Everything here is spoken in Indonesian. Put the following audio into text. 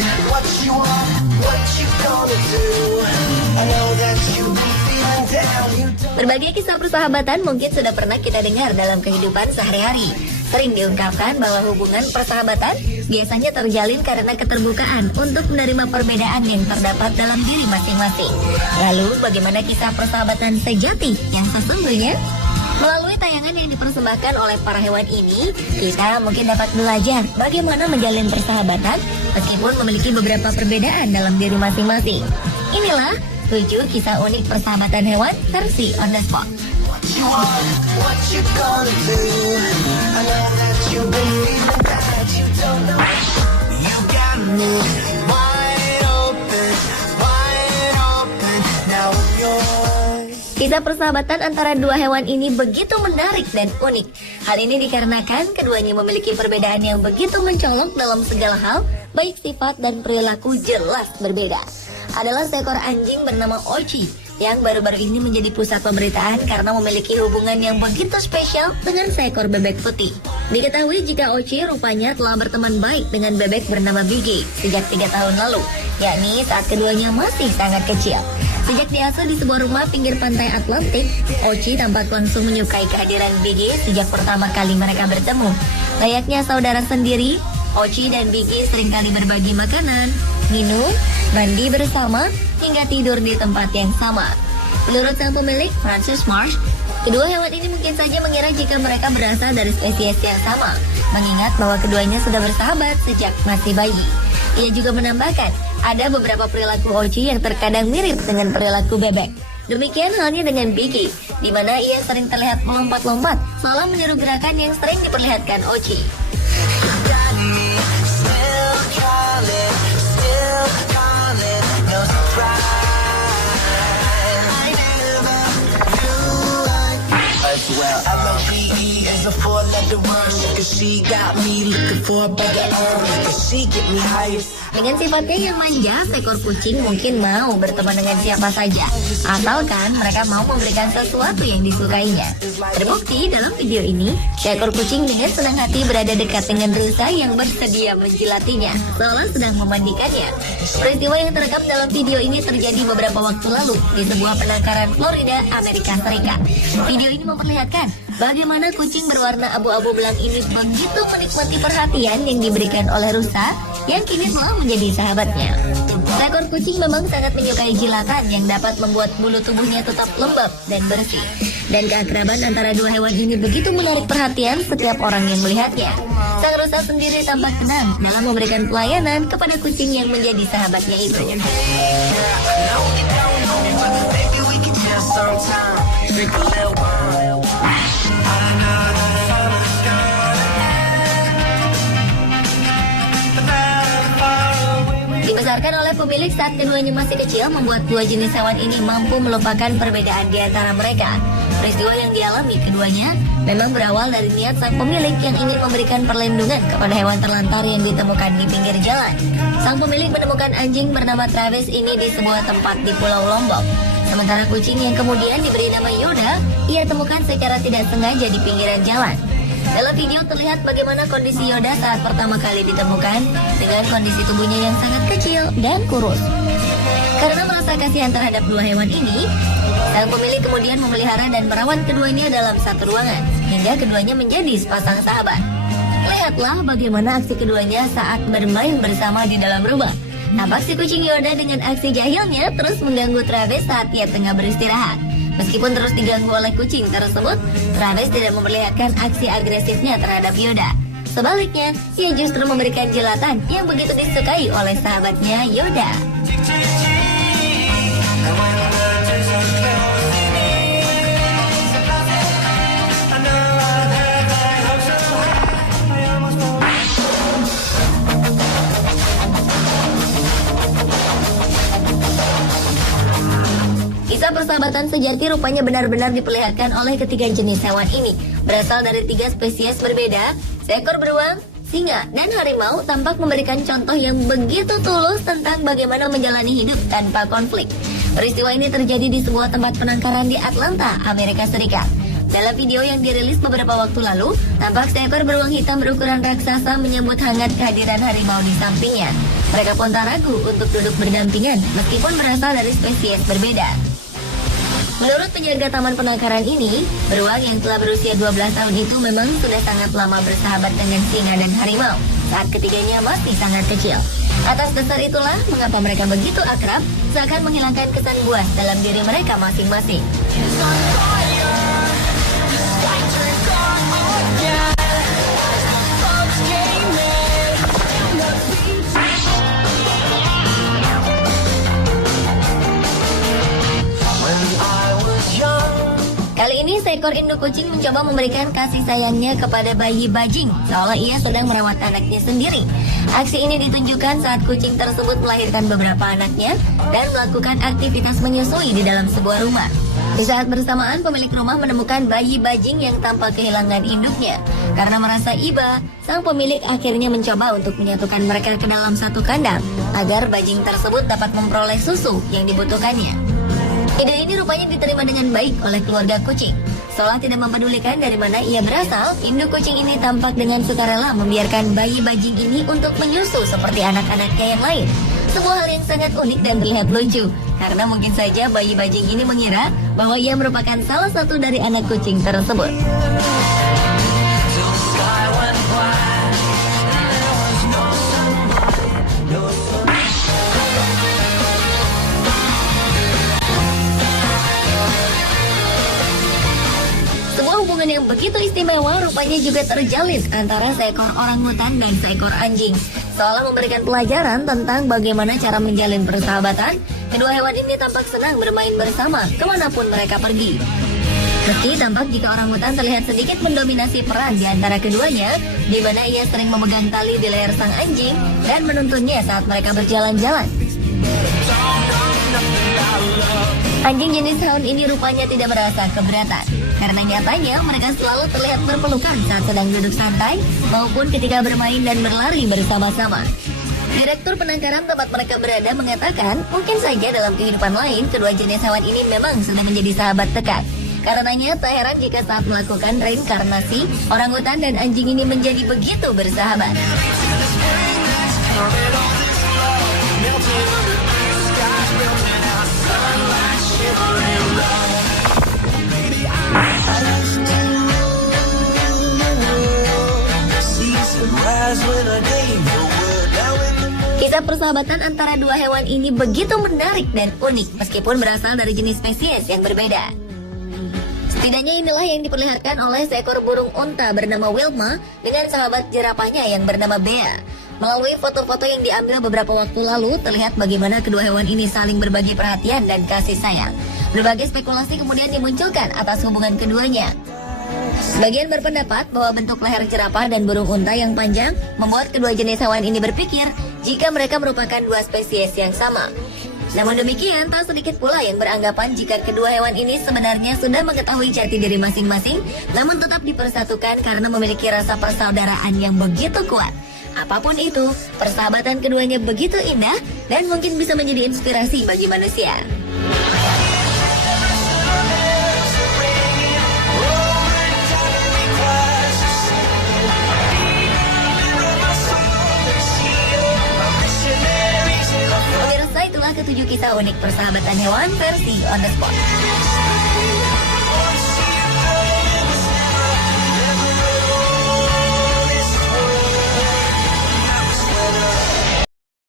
want, what you want, what you gonna do. I know that you've been feeling down. Berbagai kisah persahabatan mungkin sudah pernah kita dengar dalam kehidupan sehari-hari. Sering diungkapkan bahwa hubungan persahabatan biasanya terjalin karena keterbukaan untuk menerima perbedaan yang terdapat dalam diri masing-masing. Lalu bagaimana kisah persahabatan sejati yang sesungguhnya? Melalui tayangan yang dipersembahkan oleh para hewan ini, kita mungkin dapat belajar bagaimana menjalin persahabatan meskipun memiliki beberapa perbedaan dalam diri masing-masing. Inilah 7 kisah unik persahabatan hewan versi On The Spot. You want, what you gonna do. I know that you've been feeling bad. You don't know. You got me wide open, wide open. Now you're. Kisah persahabatan antara dua hewan ini begitu menarik dan unik. Hal ini dikarenakan keduanya memiliki perbedaan yang begitu mencolok dalam segala hal, baik sifat dan perilaku jelas berbeda. Adalah seekor anjing bernama Ochi yang baru-baru ini menjadi pusat pemberitaan karena memiliki hubungan yang begitu spesial dengan seekor bebek putih. Diketahui jika Ochi rupanya telah berteman baik dengan bebek bernama Biggie sejak 3 tahun lalu, yakni saat keduanya masih sangat kecil. Sejak diasuh di sebuah rumah pinggir pantai Atlantik, Ochi tampak langsung menyukai kehadiran Biggie sejak pertama kali mereka bertemu. Layaknya saudara sendiri, Ochi dan Biggie seringkali berbagi makanan, minum, mandi bersama, hingga tidur di tempat yang sama. Menurut sang pemilik, Francis Marsh, kedua hewan ini mungkin saja mengira jika mereka berasal dari spesies yang sama, mengingat bahwa keduanya sudah bersahabat sejak masih bayi. Ia juga menambahkan, ada beberapa perilaku Ochi yang terkadang mirip dengan perilaku bebek. Demikian halnya dengan Biggie, di mana ia sering terlihat melompat-lompat, seolah meniru gerakan yang sering diperlihatkan Ochi. Well, M-O-P-E is a 4-letter word, cause she got me looking for a better earn, cause she get me highest. Dengan sifatnya yang manja, seekor kucing mungkin mau berteman dengan siapa saja, asalkan mereka mau memberikan sesuatu yang disukainya. Terbukti dalam video ini, seekor kucing dengan senang hati berada dekat dengan rusa yang bersedia menjilatinya, seolah sedang memandikannya. Peristiwa yang terekam dalam video ini terjadi beberapa waktu lalu di sebuah penangkaran Florida, Amerika Serikat. Video ini memperlihatkan bagaimana kucing berwarna abu-abu belang ini begitu menikmati perhatian yang diberikan oleh rusa yang kini telah menjadi sahabatnya. Seekor kucing memang sangat menyukai jilatan yang dapat membuat bulu tubuhnya tetap lembab dan bersih. Dan keakraban antara dua hewan ini begitu menarik perhatian setiap orang yang melihatnya. Sang rusa sendiri tampak tenang dalam memberikan pelayanan kepada kucing yang menjadi sahabatnya itu. Dibesarkan oleh pemilik saat keduanya masih kecil, membuat dua jenis hewan ini mampu melupakan perbedaan di antara mereka. Peristiwa yang dialami keduanya memang berawal dari niat sang pemilik yang ingin memberikan perlindungan kepada hewan terlantar yang ditemukan di pinggir jalan. Sang pemilik menemukan anjing bernama Travis ini di sebuah tempat di Pulau Lombok. Sementara kucing yang kemudian diberi nama Yoda, ia temukan secara tidak sengaja di pinggiran jalan. Dalam video terlihat bagaimana kondisi Yoda saat pertama kali ditemukan dengan kondisi tubuhnya yang sangat kecil dan kurus. Karena merasa kasihan terhadap dua hewan ini, sang pemilik kemudian memelihara dan merawat keduanya dalam satu ruangan, hingga keduanya menjadi sepasang sahabat. Lihatlah bagaimana aksi keduanya saat bermain bersama di dalam rumah. Nampak si kucing Yoda dengan aksi jahilnya terus mengganggu Travis saat ia tengah beristirahat. Meskipun terus diganggu oleh kucing tersebut, Travis tidak memperlihatkan aksi agresifnya terhadap Yoda. Sebaliknya, ia justru memberikan jilatan yang begitu disukai oleh sahabatnya Yoda. Kisah persahabatan sejati rupanya benar-benar diperlihatkan oleh ketiga jenis hewan ini. Berasal dari 3 spesies berbeda, seekor beruang, singa, dan harimau tampak memberikan contoh yang begitu tulus tentang bagaimana menjalani hidup tanpa konflik. Peristiwa ini terjadi di sebuah tempat penangkaran di Atlanta, Amerika Serikat. Dalam video yang dirilis beberapa waktu lalu, tampak seekor beruang hitam berukuran raksasa menyambut hangat kehadiran harimau di sampingnya. Mereka pun tak ragu untuk duduk berdampingan meskipun berasal dari spesies berbeda. Menurut penjaga taman penangkaran ini, beruang yang telah berusia 12 tahun itu memang sudah sangat lama bersahabat dengan singa dan harimau saat ketiganya masih sangat kecil. Atas dasar itulah mengapa mereka begitu akrab, seakan menghilangkan kesan buas dalam diri mereka masing-masing. Kali ini seekor induk kucing mencoba memberikan kasih sayangnya kepada bayi bajing, seolah ia sedang merawat anaknya sendiri. Aksi ini ditunjukkan saat kucing tersebut melahirkan beberapa anaknya dan melakukan aktivitas menyusui di dalam sebuah rumah. Di saat bersamaan, pemilik rumah menemukan bayi bajing yang tanpa kehilangan induknya. Karena merasa iba, sang pemilik akhirnya mencoba untuk menyatukan mereka ke dalam satu kandang agar bajing tersebut dapat memperoleh susu yang dibutuhkannya. Ide ini rupanya diterima dengan baik oleh keluarga kucing. Seolah tidak mempedulikan dari mana ia berasal, induk kucing ini tampak dengan sukarela membiarkan bayi bajing ini untuk menyusu seperti anak-anaknya yang lain. Sebuah hal yang sangat unik dan terlihat lucu, karena mungkin saja bayi bajing ini mengira bahwa ia merupakan salah satu dari anak kucing tersebut. Hubungan yang begitu istimewa rupanya juga terjalin antara seekor orangutan dan seekor anjing. Seolah memberikan pelajaran tentang bagaimana cara menjalin persahabatan, kedua hewan ini tampak senang bermain bersama kemanapun mereka pergi. Meski tampak jika orangutan terlihat sedikit mendominasi peran di antara keduanya, di mana ia sering memegang tali di leher sang anjing dan menuntunnya saat mereka berjalan-jalan. Anjing jenis hound ini rupanya tidak merasa keberatan, karena nyatanya mereka selalu terlihat berpelukan saat sedang duduk santai maupun ketika bermain dan berlari bersama-sama. Direktur penangkaran tempat mereka berada mengatakan mungkin saja dalam kehidupan lain kedua jenis hewan ini memang sudah menjadi sahabat dekat. Karenanya tak heran jika saat melakukan reinkarnasi, orangutan dan anjing ini menjadi begitu bersahabat. Kisah persahabatan antara dua hewan ini begitu menarik dan unik meskipun berasal dari jenis spesies yang berbeda. Setidaknya inilah yang diperlihatkan oleh seekor burung unta bernama Wilma dengan sahabat jerapahnya yang bernama Bea. Melalui foto-foto yang diambil beberapa waktu lalu, terlihat bagaimana kedua hewan ini saling berbagi perhatian dan kasih sayang. Berbagai spekulasi kemudian dimunculkan atas hubungan keduanya. Sebagian berpendapat bahwa bentuk leher jerapah dan burung unta yang panjang membuat kedua jenis hewan ini berpikir jika mereka merupakan dua spesies yang sama. Namun demikian, tak sedikit pula yang beranggapan jika kedua hewan ini sebenarnya sudah mengetahui jati diri masing-masing, namun tetap dipersatukan karena memiliki rasa persaudaraan yang begitu kuat. Apapun itu, persahabatan keduanya begitu indah dan mungkin bisa menjadi inspirasi bagi manusia. Pemirsa, itulah ketujuh kisah unik persahabatan hewan versi On The Spot.